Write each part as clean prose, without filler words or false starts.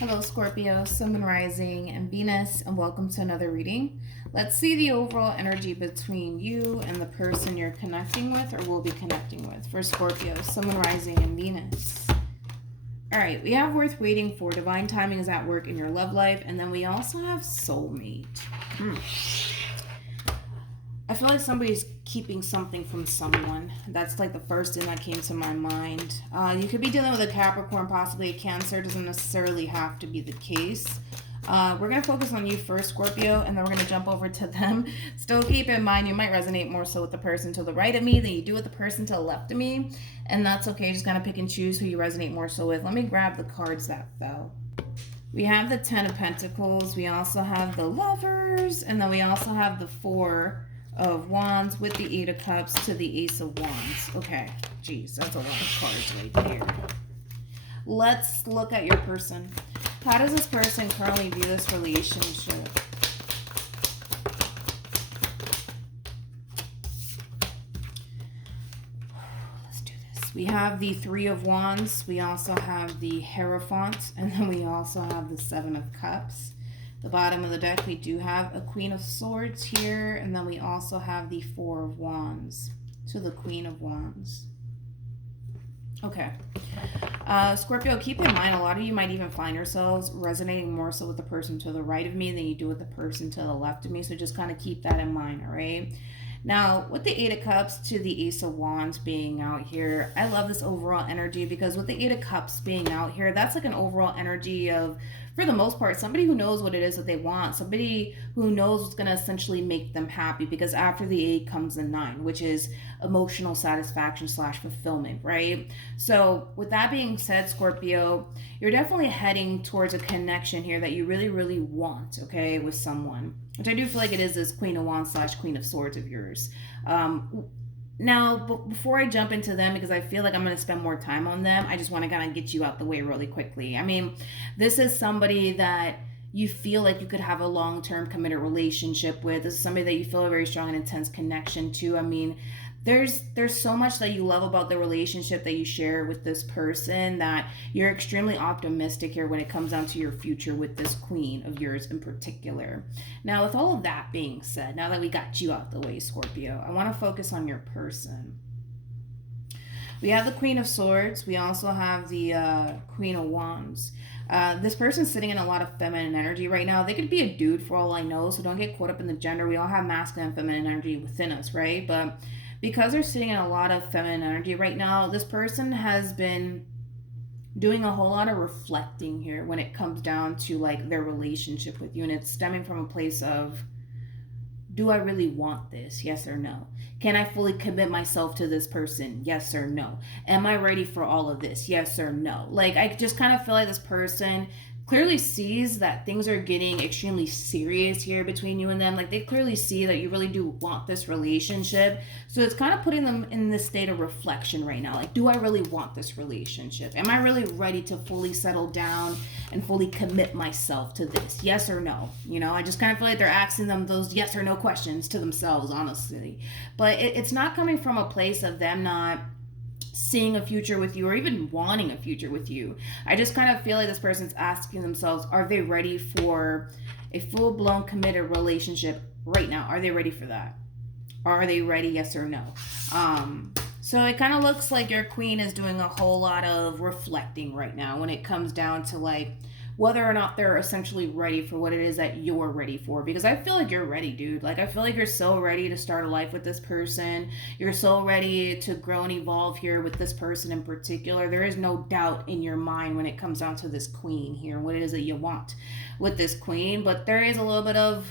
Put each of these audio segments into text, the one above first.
Hello, Scorpio, Sun, Moon, Rising, and Venus, and welcome to another reading. Let's see the overall energy between you and the person you're connecting with or will be connecting with for Scorpio, Sun, Moon, Rising, and Venus. All right, we have worth waiting for. Divine timing is at work in your love life, and then we also have soulmate. I feel like somebody's keeping something from someone. That's like the first thing that came to my mind. You could be dealing with a Capricorn, possibly a Cancer. Doesn't necessarily have to be the case. We're going to focus on you first, Scorpio, and then we're going to jump over to them. Still keep in mind, you might resonate more so with the person to the right of me than you do with the person to the left of me. And that's okay. Just kind of pick and choose who you resonate more so with. Let me grab the cards that fell. We have the Ten of Pentacles. We also have the Lovers. And then we also have the Four of Wands with the Eight of Cups to the Ace of Wands. Okay, geez, that's a lot of cards right there. Let's look at your person. How does this person currently view this relationship? Let's do this. We have the Three of Wands. We also have the Hierophant. And then we also have the Seven of Cups. The bottom of the deck, we do have a Queen of Swords here, and then we also have the Four of Wands to the Queen of Wands. Okay. Scorpio, keep in mind, a lot of you might even find yourselves resonating more so with the person to the right of me than you do with the person to the left of me, so just kind of keep that in mind, all right? Now, with the Eight of Cups to the Ace of Wands being out here, I love this overall energy because with the Eight of Cups being out here, that's like an overall energy of, for the most part, somebody who knows what it is that they want, somebody who knows what's going to essentially make them happy, because after the 8 comes the 9, which is emotional satisfaction / fulfillment, right? So with that being said, Scorpio, you're definitely heading towards a connection here that you really, really want, okay, with someone, which I do feel like it is this Queen of Wands / Queen of Swords of yours. Now, before I jump into them, because I feel like I'm going to spend more time on them, I just want to kind of get you out the way really quickly. I mean, this is somebody that you feel like you could have a long-term committed relationship with. This is somebody that you feel a very strong and intense connection to. I mean, there's so much that you love about the relationship that you share with this person that you're extremely optimistic here when it comes down to your future with this queen of yours in particular. Now, with all of that being said, now that we got you out the way, Scorpio, I want to focus on your person. We have the Queen of Swords. We also have the Queen of Wands. This person's sitting in a lot of feminine energy right now. They could be a dude for all I know, so don't get caught up in the gender. We all have masculine and feminine energy within us, right? But because they're sitting in a lot of feminine energy right now, this person has been doing a whole lot of reflecting here when it comes down to like their relationship with you, and it's stemming from a place of, do I really want this? Yes or no? Can I fully commit myself to this person? Yes or no? Am I ready for all of this? Yes or no? Like, I just kind of feel like this person clearly sees that things are getting extremely serious here between you and them. Like, they clearly see that you really do want this relationship. So it's kind of putting them in this state of reflection right now. Like, do I really want this relationship? Am I really ready to fully settle down and fully commit myself to this? Yes or no? You know, I just kind of feel like they're asking them those yes or no questions to themselves, honestly. But it's not coming from a place of them not seeing a future with you or even wanting a future with you. I just kind of feel like this person's asking themselves, are they ready for a full-blown committed relationship right now? Are they ready for that? Are they ready, yes or no? So it kind of looks like your queen is doing a whole lot of reflecting right now when it comes down to like whether or not they're essentially ready for what it is that you're ready for. Because I feel like you're ready, dude. Like, I feel like you're so ready to start a life with this person. You're so ready to grow and evolve here with this person in particular. There is no doubt in your mind when it comes down to this queen here, what it is that you want with this queen. But there is a little bit of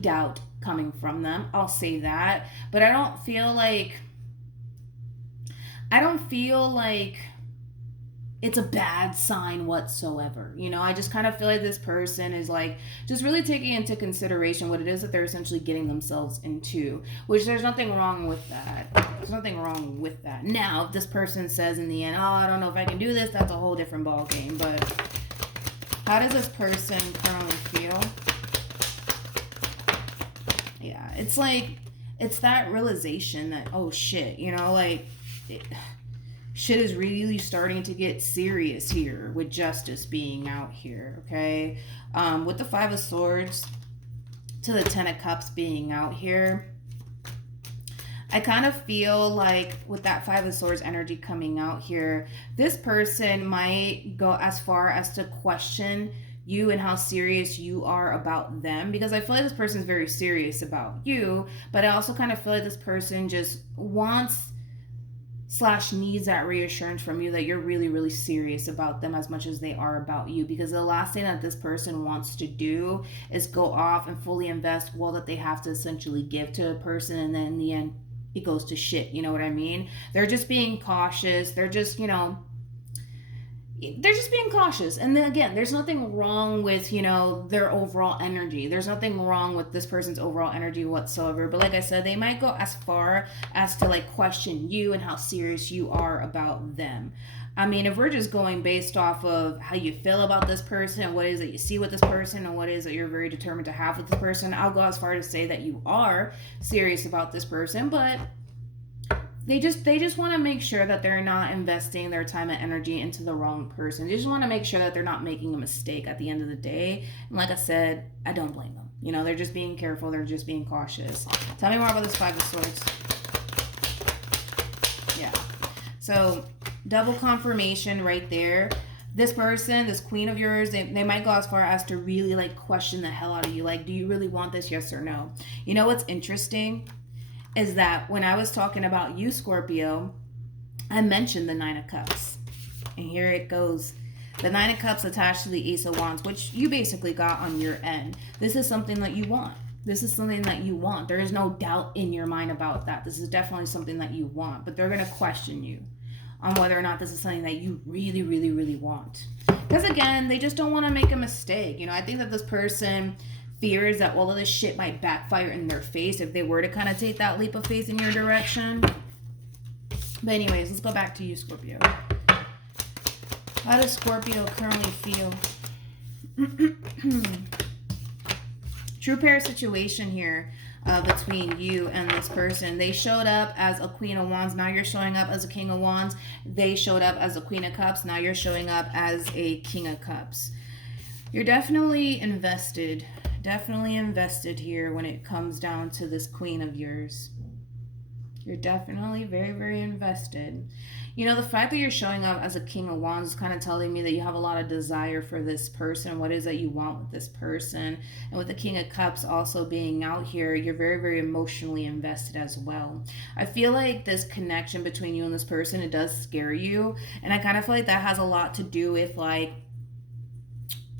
doubt coming from them. I'll say that. But I don't feel like it's a bad sign whatsoever. You know, I just kind of feel like this person is like just really taking into consideration what it is that they're essentially getting themselves into, which there's nothing wrong with that. There's nothing wrong with that. Now, if this person says in the end, oh, I don't know if I can do this, that's a whole different ball game. But how does this person currently feel? Yeah, it's like, it's that realization that, oh shit, you know, like, shit is really starting to get serious here with justice being out here, okay? With the Five of Swords to the Ten of Cups being out here, I kind of feel like with that Five of Swords energy coming out here, this person might go as far as to question you and how serious you are about them, because I feel like this person is very serious about you, but I also kind of feel like this person just wants / needs that reassurance from you that you're really, really serious about them as much as they are about you, because the last thing that this person wants to do is go off and fully invest all that they have to essentially give to a person, and then in the end it goes to shit. You know what I mean? They're just being cautious. They're just, they're just being cautious. And then again, there's nothing wrong with, their overall energy. There's nothing wrong with this person's overall energy whatsoever. But like I said, they might go as far as to like question you and how serious you are about them. I mean, if we're just going based off of how you feel about this person and what it is that you see with this person and what it is that you're very determined to have with this person, I'll go as far to say that you are serious about this person, but they just want to make sure that they're not investing their time and energy into the wrong person. They just want to make sure that they're not making a mistake at the end of the day. And like I said, I don't blame them. They're just being careful. They're just being cautious. Tell me more about this Five of Swords. Yeah. So double confirmation right there. This person, this queen of yours, they might go as far as to really like question the hell out of you. Like, do you really want this? Yes or no? You know what's interesting is that when I was talking about you, Scorpio, I mentioned the Nine of Cups. And here it goes. The Nine of Cups attached to the Ace of Wands, which you basically got on your end. This is something that you want. This is something that you want. There is no doubt in your mind about that. This is definitely something that you want. But they're going to question you on whether or not this is something that you really, really, really want. Because again, they just don't want to make a mistake. I think that this person fears that all of this shit might backfire in their face if they were to kind of take that leap of faith in your direction. But anyways, let's go back to you, Scorpio. How does Scorpio currently feel? True pair situation here between you and this person. They showed up as a Queen of Wands. Now you're showing up as a King of Wands. They showed up as a Queen of Cups. Now you're showing up as a King of Cups. You're definitely invested. Definitely invested here when it comes down to this queen of yours. You're definitely very, very invested. The fact that you're showing up as a King of Wands is kind of telling me that you have a lot of desire for this person, what it is that you want with this person. And with the King of Cups also being out here, you're very, very emotionally invested as well. I feel like this connection between you and this person, it does scare you. And I kind of feel like that has a lot to do with like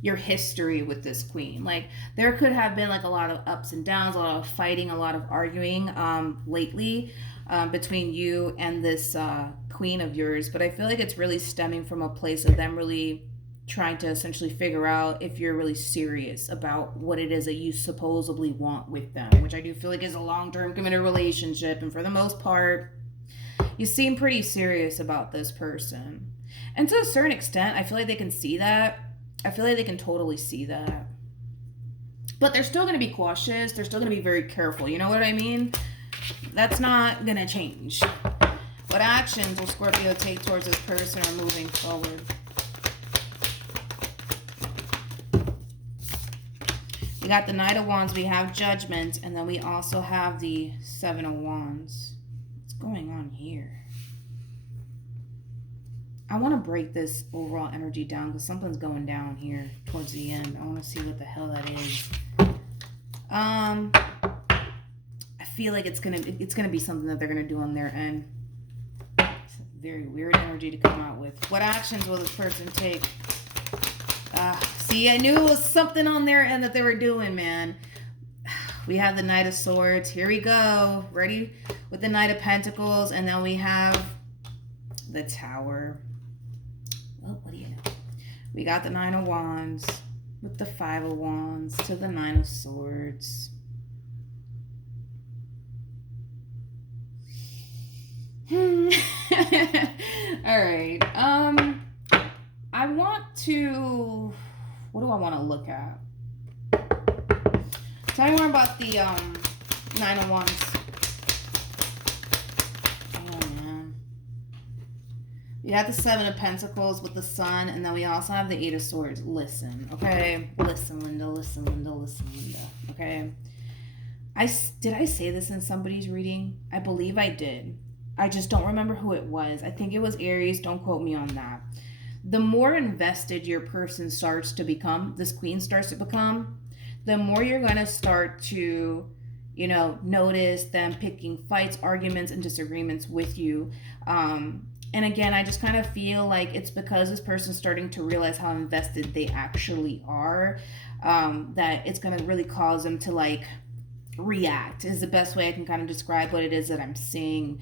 your history with this queen. Like there could have been like a lot of ups and downs, a lot of fighting, a lot of arguing lately between you and this queen of yours. But I feel like it's really stemming from a place of them really trying to essentially figure out if you're really serious about what it is that you supposedly want with them, which I do feel like is a long-term committed relationship. And for the most part, you seem pretty serious about this person. And to a certain extent, I feel like they can see that. I feel like they can totally see that. But they're still going to be cautious. They're still going to be very careful. You know what I mean? That's not going to change. What actions will Scorpio take towards this person or moving forward? We got the Knight of Wands. We have Judgment. And then we also have the Seven of Wands. What's going on here? I want to break this overall energy down because something's going down here towards the end. I want to see what the hell that is. I feel like it's gonna be something that they're gonna do on their end. It's a very weird energy to come out with. What actions will this person take? See, I knew it was something on their end that they were doing, man. We have the Knight of Swords. Here we go. Ready with the Knight of Pentacles, and then we have the Tower. Well, what do you know? We got the Nine of Wands with the Five of Wands to the Nine of Swords. All right. I want to... What do I want to look at? Tell me more about the Nine of Wands. Oh, man. We got the Seven of Pentacles with the Sun, and then we also have the Eight of Swords. Listen, okay? Listen, Linda, listen, Linda, listen, Linda, okay? Did I say this in somebody's reading? I believe I did. I just don't remember who it was. I think it was Aries. Don't quote me on that. The more invested your person starts to become, this queen starts to become, the more you're going to start to, you know, notice them picking fights, arguments, and disagreements with you. And again, I just kind of feel like it's because this person's starting to realize how invested they actually are, that it's going to really cause them to, like, react is the best way I can kind of describe what it is that I'm seeing.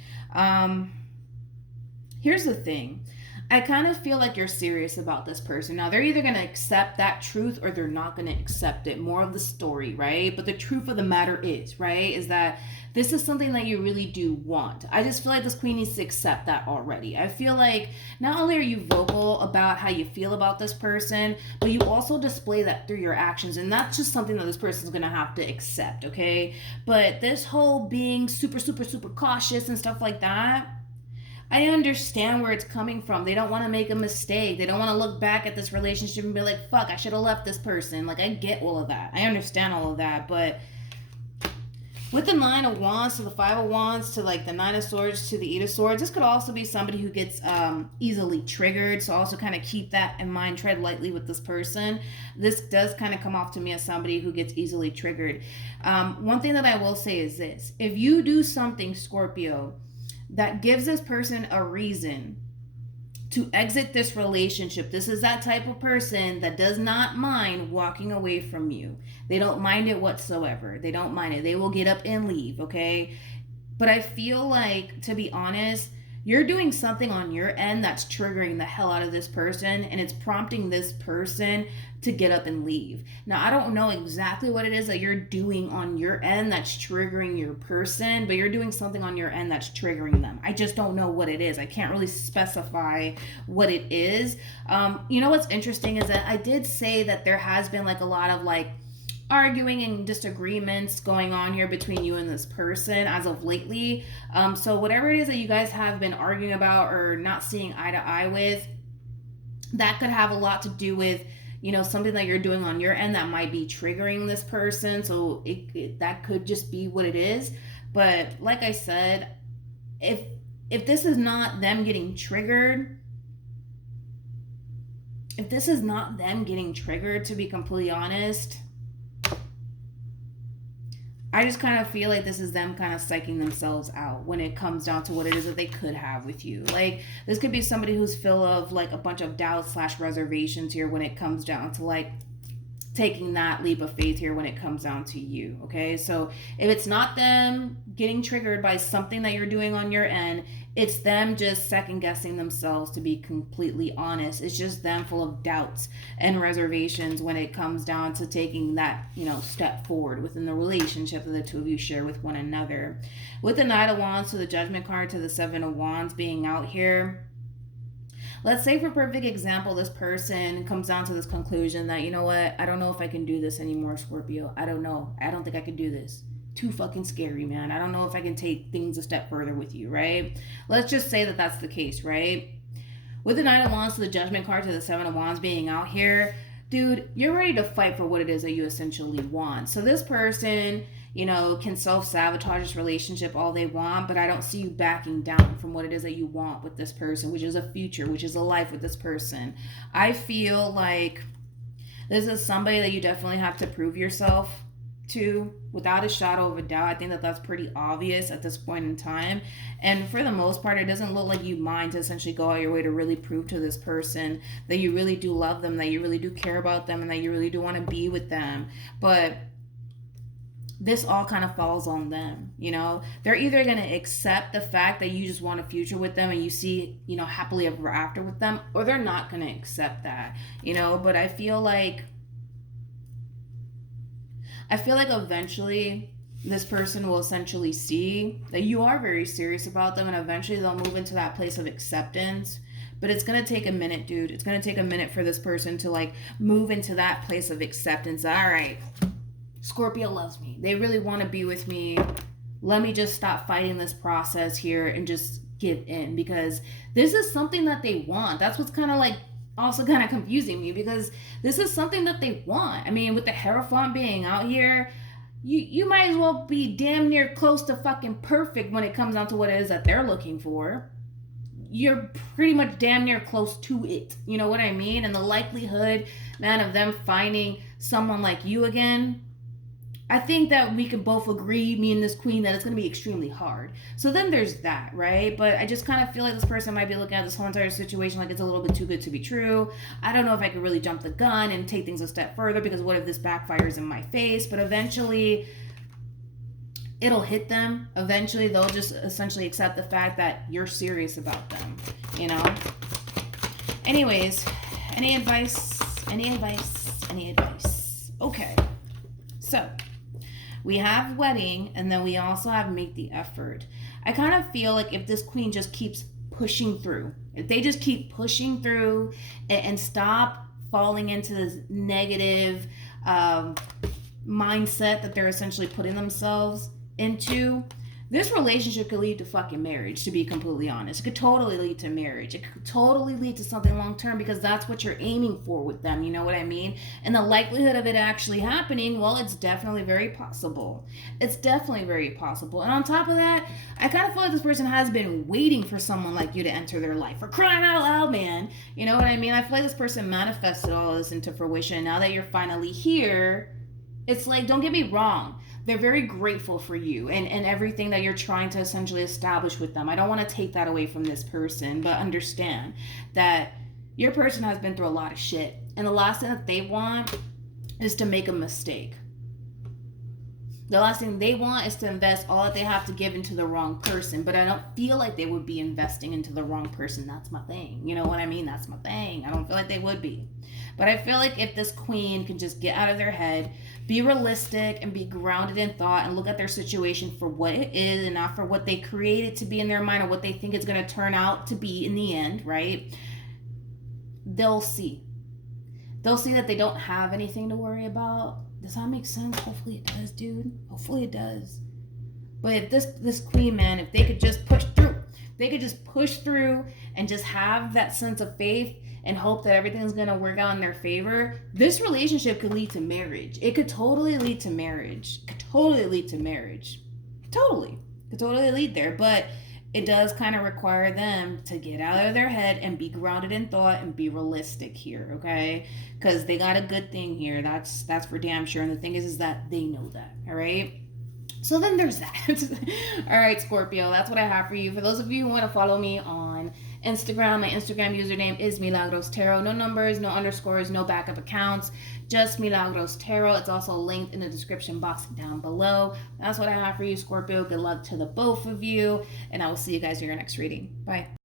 Here's the thing. I kind of feel like you're serious about this person. Now, they're either going to accept that truth or they're not going to accept it. More of the story, right? But the truth of the matter is, right, is that this is something that you really do want. I just feel like this queen needs to accept that already. I feel like not only are you vocal about how you feel about this person, but you also display that through your actions. And that's just something that this person's going to have to accept, okay? But this whole being super, super, super cautious and stuff like that, I understand where it's coming from. They don't want to make a mistake. They don't want to look back at this relationship and be like, fuck, I should have left this person. Like, I get all of that. I understand all of that. But with the Nine of Wands to the Five of Wands to, like, the Nine of Swords to the Eight of Swords, this could also be somebody who gets easily triggered. So also kind of keep that in mind. Tread lightly with this person. This does kind of come off to me as somebody who gets easily triggered. One thing that I will say is this. If you do something, Scorpio, that gives this person a reason to exit this relationship. This is that type of person that does not mind walking away from you. They don't mind it whatsoever. They don't mind it. They will get up and leave, okay? But I feel like, to be honest, you're doing something on your end that's triggering the hell out of this person, and it's prompting this person to get up and leave. Now, I don't know exactly what it is that you're doing on your end that's triggering your person, but you're doing something on your end that's triggering them. I just don't know what it is. I can't really specify what it is. You know what's interesting is that I did say that there has been, like, a lot of, like, arguing and disagreements going on here between you and this person as of lately. So whatever it is that you guys have been arguing about or not seeing eye to eye with, that could have a lot to do with, you know, something that you're doing on your end that might be triggering this person. So that could just be what it is. But like I said, if this is not them getting triggered, to be completely honest, I just kind of feel like this is them kind of psyching themselves out when it comes down to what it is that they could have with you. Like, this could be somebody who's full of, like, a bunch of doubts / reservations here when it comes down to, like, taking that leap of faith here when it comes down to you, okay? So if it's not them getting triggered by something that you're doing on your end, it's them just second guessing themselves, to be completely honest. It's just them full of doubts and reservations when it comes down to taking that, you know, step forward within the relationship that the two of you share with one another. With the Knight of Wands to the Judgment card to the Seven of Wands being out here, let's say for perfect example, this person comes down to this conclusion that, you know what, I don't know if I can do this anymore, Scorpio. I don't know. I don't think I can do this. Too fucking scary, man. I don't know if I can take things a step further with you, right? Let's just say that that's the case, right? With the Knight of Wands to the Judgment card to the Seven of Wands being out here, dude, you're ready to fight for what it is that you essentially want. So this person, you know, can self-sabotage this relationship all they want, but I don't see you backing down from what it is that you want with this person, which is a future, which is a life with this person. I feel like this is somebody that you definitely have to prove yourself to, without a shadow of a doubt. I think that that's pretty obvious at this point in time. And for the most part, it doesn't look like you mind to essentially go out your way to really prove to this person that you really do love them, that you really do care about them, and that you really do want to be with them. But this all kind of falls on them, you know? They're either going to accept the fact that you just want a future with them and you see, you know, happily ever after with them, or they're not going to accept that, you know? But I feel like eventually this person will essentially see that you are very serious about them, and eventually they'll move into that place of acceptance. But it's going to take a minute, dude. It's going to take a minute for this person to, like, move into that place of acceptance. All right, Scorpio loves me. They really want to be with me. Let me just stop fighting this process here and just give in, because this is something that they want. That's what's kind of like also kind of confusing me, because this is something that they want. I mean, with the Hierophant being out here, you might as well be damn near close to fucking perfect when it comes down to what it is that they're looking for. You're pretty much damn near close to it. You know what I mean? And the likelihood, man, of them finding someone like you again, I think that we can both agree, me and this queen, that it's going to be extremely hard. So then there's that, right? But I just kind of feel like this person might be looking at this whole entire situation like it's a little bit too good to be true. I don't know if I could really jump the gun and take things a step further, because what if this backfires in my face? But eventually it'll hit them. Eventually they'll just essentially accept the fact that you're serious about them, you know? Anyways, any advice? Any advice? Any advice? Okay. So, we have wedding, and then we also have make the effort. I kind of feel like if this queen just keeps pushing through, if they just keep pushing through and stop falling into this negative mindset that they're essentially putting themselves into, this relationship could lead to fucking marriage, to be completely honest. It could totally lead to marriage. It could totally lead to something long term, because that's what you're aiming for with them, you know what I mean? And the likelihood of it actually happening, well, it's definitely very possible. It's definitely very possible. And on top of that, I kind of feel like this person has been waiting for someone like you to enter their life. For crying out loud, man. You know what I mean? I feel like this person manifested all of this into fruition. Now that you're finally here, it's like, don't get me wrong, they're very grateful for you and everything that you're trying to essentially establish with them. I don't want to take that away from this person, but understand that your person has been through a lot of shit. And the last thing that they want is to make a mistake. The last thing they want is to invest all that they have to give into the wrong person. But I don't feel like they would be investing into the wrong person. That's my thing. You know what I mean? That's my thing. I don't feel like they would be. But I feel like if this queen can just get out of their head, be realistic, and be grounded in thought, and look at their situation for what it is and not for what they create it to be in their mind, or what they think it's going to turn out to be in the end, right? They'll see. They'll see that they don't have anything to worry about. Does that make sense? Hopefully it does, dude. Hopefully it does. But if this queen, man, if they could just push through, they could just push through and just have that sense of faith and hope that everything's going to work out in their favor, this relationship could lead to marriage. It could totally lead to marriage. It could totally lead to marriage. Totally. It could totally lead there. But it does kind of require them to get out of their head and be grounded in thought and be realistic here, okay? Because they got a good thing here. That's for damn sure. And the thing is that they know that, all right? So then there's that. All right, Scorpio, that's what I have for you. For those of you who want to follow me on Instagram, my Instagram username is MilagrosTarot. No numbers, no underscores, no backup accounts, just MilagrosTarot. It's also linked in the description box down below. That's what I have for you, Scorpio. Good luck to the both of you, and I will see you guys in your next reading. Bye.